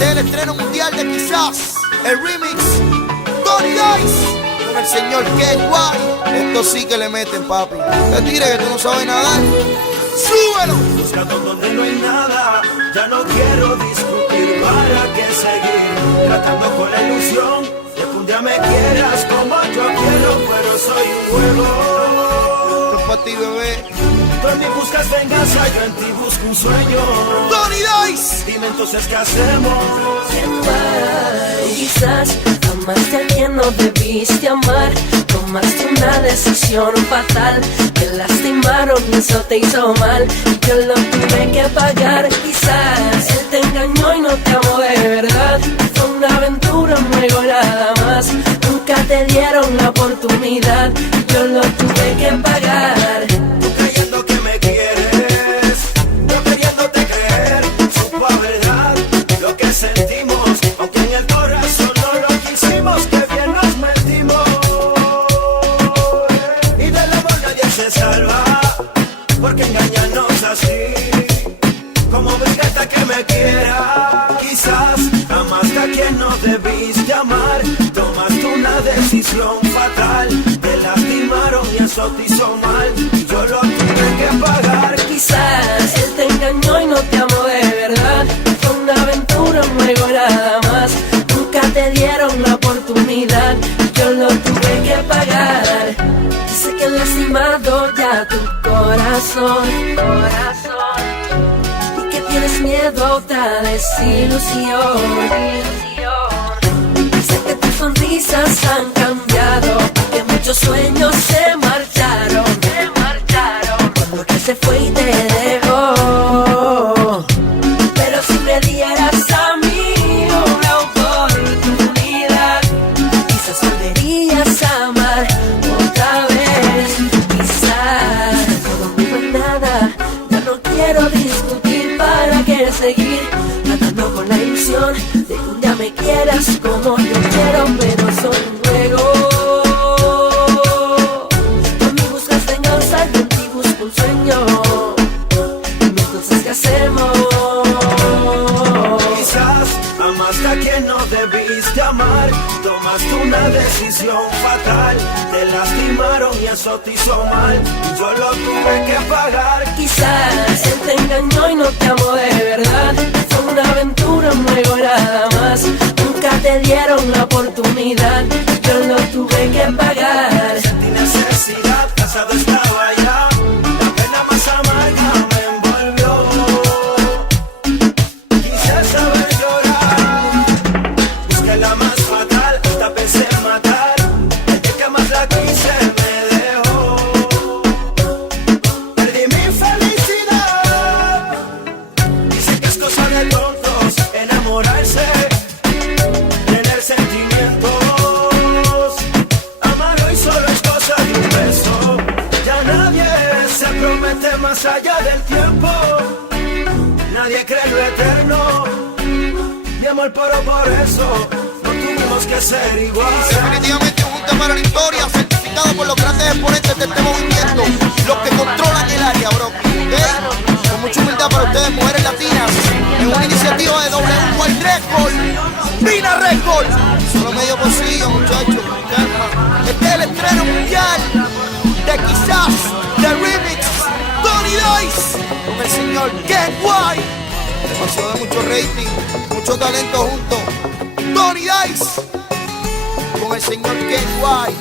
del estreno mundial de Quizás, el remix, Tony Dice, con el señor K.Y. Esto sí que le meten, papi. Te tire que tú no sabes nadar. ¡Súbelo! Buscando donde no hay nada, ya no quiero discutir. ¿Para qué seguir tratando con la ilusión de que un día me quieras como yo quiero? Pero soy un juego. Esto es para ti, bebé. Tú en mí buscas venganza, yo en ti busco un sueño. Tony Dice. Dime entonces qué hacemos. Quizás amaste a quien no debiste amar. Tomaste una decisión fatal. Te lastimaron y eso te hizo mal. Y yo lo tuve que pagar. Quizás él te engañó y no te amó de verdad. Fue una aventura, un juego nada más. Nunca te dieron la oportunidad. Y yo lo tuve que pagar. Tú creyendo que me quieres, yo queriéndote creer. Supo a verdad lo que sentimos, aunque en el corazón no lo quisimos. Que bien nos mentimos. Y del amor nadie se salva, porque engañarnos así, como brigata que me quiera. Quizás amaste a quien no debiste amar. Tomaste una decisión fatal. Te lastimaron y eso te hizo mal. Y yo lo tuve que pagar. Quizás él te engañó y no te amó de verdad. Fue una aventura, un juego nada más. Nunca te dieron la oportunidad. Yo lo tuve que pagar. Dice que han lastimado ya tu corazón. Y que tienes miedo a otra desilusión. Dice que tus sonrisas han cambiado. Que muchos sueños se marcharon. Cuando que se fue y te dejó. Pero si me dieras a mí una oportunidad, quizás volverías a amar otra vez. Quizás todo no fue nada. Ya no quiero discutir. ¿Para qué seguir tratando con la ilusión de que un día me quieras como yo quiero? Pero soy un juego. Tú en mí buscas venganza, yo en ti busco un sueño. Dime entonces qué hacemos. Quizás amaste a quien no debiste amar. Tomaste una decisión fatal. Te lastimaron y eso te hizo mal. Y yo lo tuve que pagar. Quizás él te engañó y no te amó de verdad. Fue una aventura, un juego nada más. Nunca te dieron la oportunidad. Yo lo tuve que pagar. Sentí necesidad, casado estaba ya. La pena más amarga me envolvió. Quise saber llorar. Busqué la más fatal, hasta pensé en matar. El día que más la quise me dejó. Perdí mi felicidad. Dicen que es cosa de tontos enamorarse, tener sentimientos. Amar hoy solo es cosa de un beso. Ya nadie se promete más allá del tiempo. Nadie cree en lo eterno. Mi amor, pero por eso no tuvimos que ser iguales. Definitivamente un tema para la historia, certificado por los grandes exponentes de este movimiento, los que controlan el área, bro. ¿Okay? Con mucha humildad para ustedes, mujeres latinas, en una iniciativa de WY Record, Vina Record. Solo medio pocillo, muchachos. Este es el estreno mundial de Quizás, de remix, Tony Dice, con el señor K.Y. Demasiado de mucho rating, mucho talento juntos. Tony Dice con el señor K.Y.